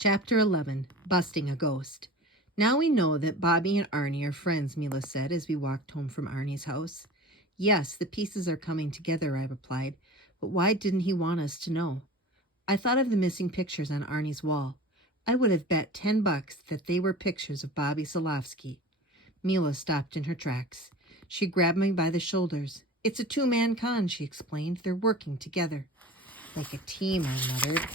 Chapter 11. Busting a Ghost. Now we know that Bobby and Arnie are friends, Mila said as we walked home from Arnie's house. Yes, the pieces are coming together, I replied, but why didn't he want us to know? I thought of the missing pictures on Arnie's wall. I would have bet $10 that they were pictures of Bobby Solovsky. Mila stopped in her tracks. She grabbed me by the shoulders. It's a two-man con, she explained. They're working together. Like a team, I muttered.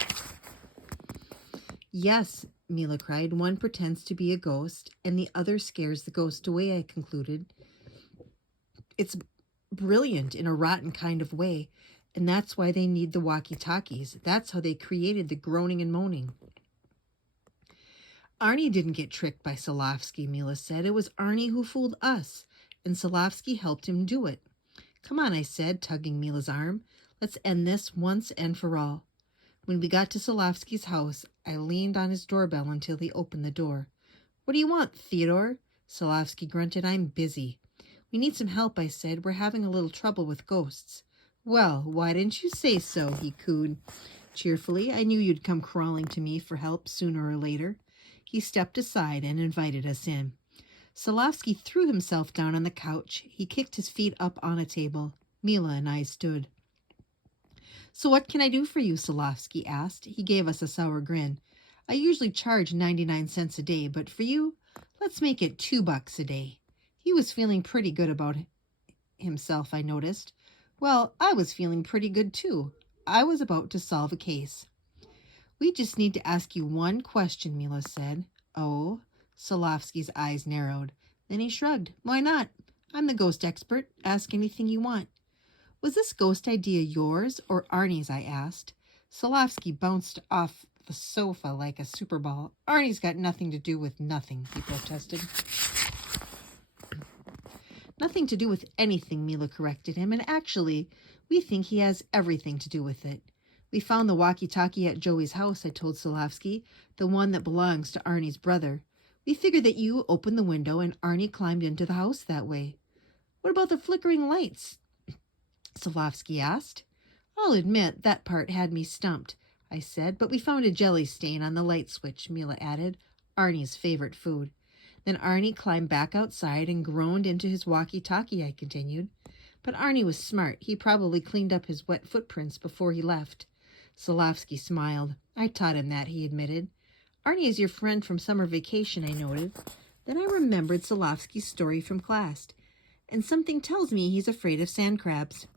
Yes, Mila cried. One pretends to be a ghost, and the other scares the ghost away, I concluded. It's brilliant in a rotten kind of way, and that's why they need the walkie-talkies. That's how they created the groaning and moaning. Arnie didn't get tricked by Solovsky, Mila said. It was Arnie who fooled us, and Solovsky helped him do it. Come on, I said, tugging Mila's arm. Let's end this once and for all. When we got to Solovsky's house, I leaned on his doorbell until he opened the door. What do you want, Theodore? Solovsky grunted. I'm busy. We need some help, I said. We're having a little trouble with ghosts. Well, why didn't you say so? He cooed cheerfully. I knew you'd come crawling to me for help sooner or later. He stepped aside and invited us in. Solovsky threw himself down on the couch. He kicked his feet up on a table. Mila and I stood. So what can I do for you? Solovsky asked. He gave us a sour grin. I usually charge 99 cents a day, but for you, let's make it $2 a day. He was feeling pretty good about himself, I noticed. Well, I was feeling pretty good too. I was about to solve a case. We just need to ask you one question, Mila said. Oh? Solovsky's eyes narrowed. Then he shrugged. Why not? I'm the ghost expert. Ask anything you want. Was this ghost idea yours or Arnie's? I asked. Solovsky bounced off the sofa like a super ball. Arnie's got nothing to do with nothing, he protested. Nothing to do with anything, Mila corrected him, and actually, we think he has everything to do with it. We found the walkie-talkie at Joey's house, I told Solovsky, the one that belongs to Arnie's brother. We figured that you opened the window and Arnie climbed into the house that way. What about the flickering lights? Solovsky asked. I'll admit that part had me stumped, I said, but we found a jelly stain on the light switch, Mila added, Arnie's favorite food. Then Arnie climbed back outside and groaned into his walkie-talkie, I continued. But Arnie was smart. He probably cleaned up his wet footprints before he left. Solovsky smiled. I taught him that, he admitted. Arnie is your friend from summer vacation, I noted. Then I remembered Solovsky's story from class. And something tells me he's afraid of sand crabs.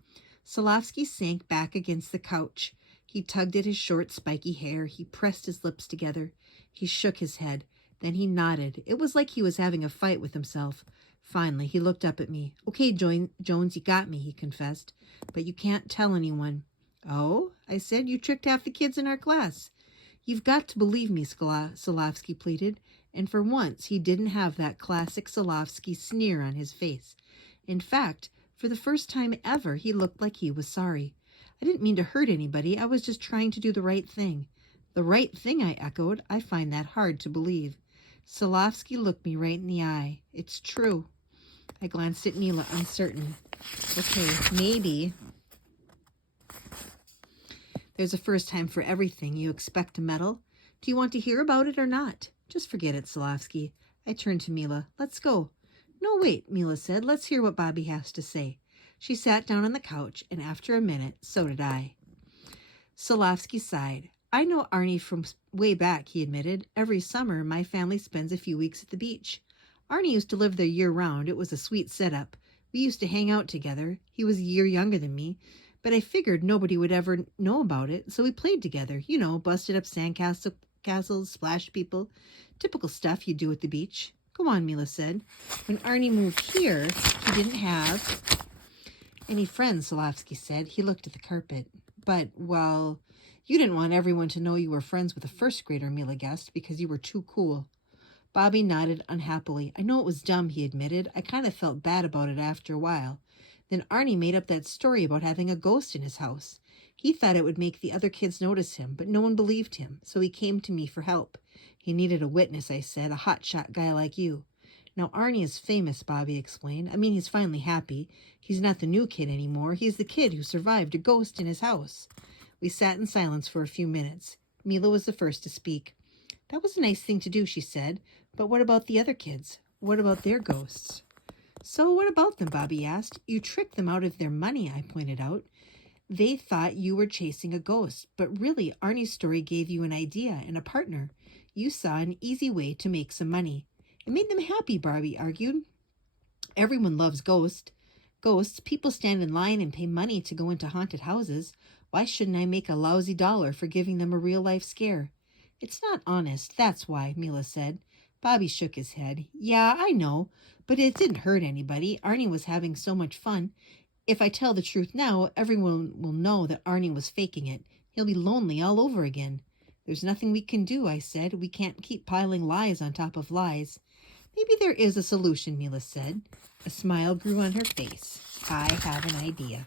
Solovsky sank back against the couch. He tugged at his short, spiky hair. He pressed his lips together. He shook his head. Then he nodded. It was like he was having a fight with himself. Finally, he looked up at me. Okay, Jones, you got me, he confessed. But you can't tell anyone. Oh? I said. You tricked half the kids in our class. You've got to believe me, Solovsky pleaded. And for once, he didn't have that classic Solovsky sneer on his face. In fact, for the first time ever, he looked like he was sorry. I didn't mean to hurt anybody. I was just trying to do the right thing. The right thing, I echoed. I find that hard to believe. Solovsky looked me right in the eye. It's true. I glanced at Mila, uncertain. Okay, maybe. There's a first time for everything. You expect a medal? Do you want to hear about it or not? Just forget it, Solovsky. I turned to Mila. Let's go. No, wait, Mila said. Let's hear what Bobby has to say. She sat down on the couch, and after a minute, so did I. Solovsky sighed. I know Arnie from way back, he admitted. Every summer, my family spends a few weeks at the beach. Arnie used to live there year-round. It was a sweet setup. We used to hang out together. He was a year younger than me, but I figured nobody would ever know about it, so we played together. You know, busted up sandcastles, splashed people. Typical stuff you do at the beach. Go on, Mila said. When Arnie moved here, he didn't have any friends, Solovsky said. He looked at the carpet. But, well, you didn't want everyone to know you were friends with a first grader, Mila guessed, because you were too cool. Bobby nodded unhappily. I know it was dumb, he admitted. I kind of felt bad about it after a while. Then Arnie made up that story about having a ghost in his house. He thought it would make the other kids notice him, but no one believed him, so he came to me for help. He needed a witness, I said, a hotshot guy like you. Now, Arnie is famous, Bobby explained. I mean, he's finally happy. He's not the new kid anymore. He's the kid who survived a ghost in his house. We sat in silence for a few minutes. Mila was the first to speak. That was a nice thing to do, she said. But what about the other kids? What about their ghosts? So what about them, Bobby asked. You tricked them out of their money, I pointed out. They thought you were chasing a ghost, but really Arnie's story gave you an idea and a partner. You saw an easy way to make some money. It made them happy, Barbie argued. Everyone loves ghosts. People stand in line and pay money to go into haunted houses. Why shouldn't I make a lousy dollar for giving them a real-life scare? It's not honest, that's why, Mila said. Bobby shook his head. Yeah, I know, but it didn't hurt anybody. Arnie was having so much fun. If I tell the truth now, everyone will know that Arnie was faking it. He'll be lonely all over again. There's nothing we can do, I said. We can't keep piling lies on top of lies. Maybe there is a solution, Mila said. A smile grew on her face. I have an idea.